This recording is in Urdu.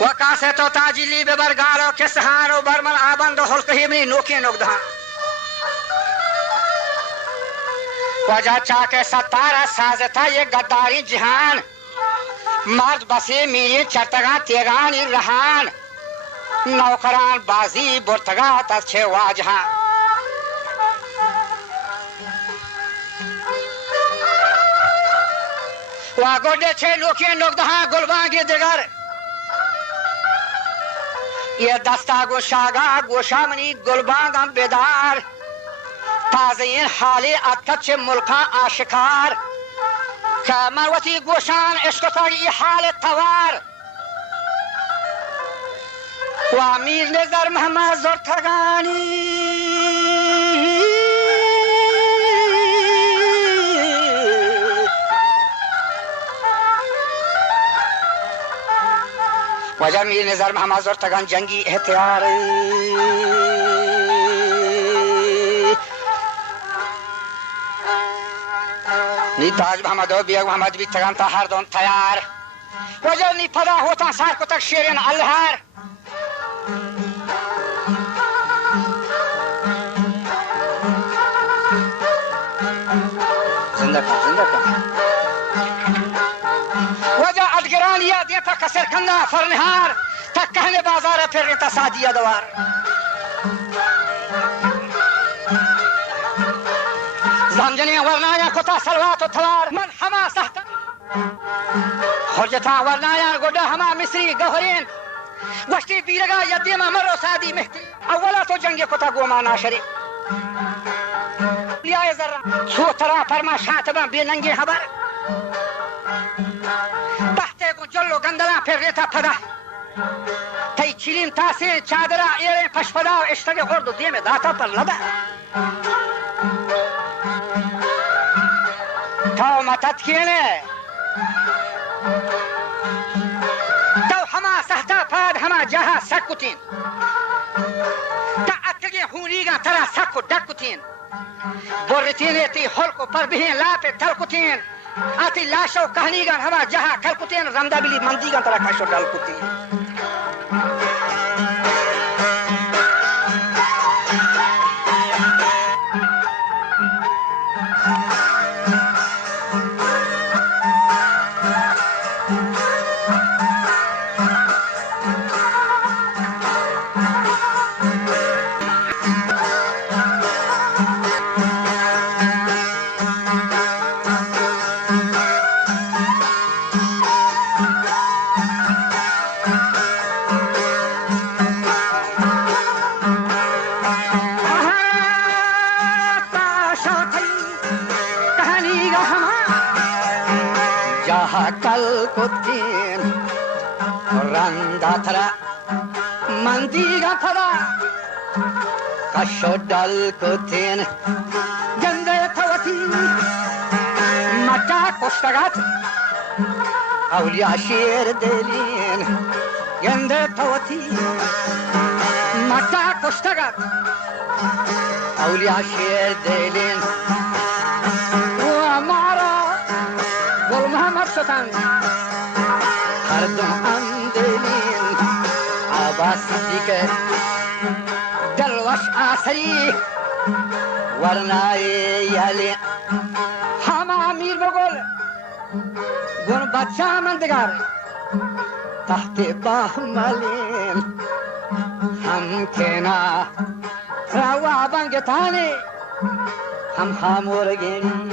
وکاسه تو تاجیلی به برگار و کسهان و برمن آبند و حلقه منی نوکی نگدهان وجہ چاکے ستارہ سازتا یہ گداری جہان مرد بسی میری چرتگاں تیگانی رہان نوکران بازی برتگاں تچھے واجہاں واگوڑے چھے لوکی نگدہاں گلبانگی دگر یہ دستا گوشاگا گوشامنی گلبانگاں بیدار تازه این حالی اتکچ ملکا آشکار که مروتی گوشان اشکتایی حال توار و امیر نظر محمد زرتگانی و امیر نظر محمد زرتگان جنگی احتیاری نی تاج محمد و بیگ محمد بی تگان تا هر دون تیار وجل نی پدا ہوتا سار کو تک شیرین الہار زندہ کا وجہ ادگران یا دیتا کسر کندہ فرنہار تک کہنے بازار پھر ریتا سادیہ دوار زمجنی ورنایا کتا سلوات و توار من ہما سہتا خرجتا ورنایا گوڑا ہما مصری گوھرین وشتی بیرگا یدیما مرو سادی مہتی اولا تو جنگی کتا گوما ناشری لیائے ذرہ چھو ترا فرما شاتبا بے ننگی حبر بحتے کو جلو گندلا پھر ریتا پدا تی چلیم تاسی چادرہ ایرے پش پدا و اشتگی غرد دیم داتا پر لبا تو متت کینے تو ہما سہتا پاد ہما جہا سکتین تا اتگی ہونیگا ترا سکو ڈکتین بورتین تی حلقو پر بہین لاپے تلکتین آتی لاشو کہنیگا ہما جہا کلکتین رمدہ بلی مندیگا ترا کشو ڈلکتین کلکتین رندا ترا مندیگا ترا کشو ڈلکتین گندے توتی مٹا کشتگات اولیاء شیر دلین گندے توتی مٹا کشتگات اولیاء شیر دلین ستان هر دم اندلین آواز دیگر دلوش آسری ورنای یالی همه امیر بگل گون بچه مندگار تحت باهمالین هم کنا روا بانگتانی هم خامورگین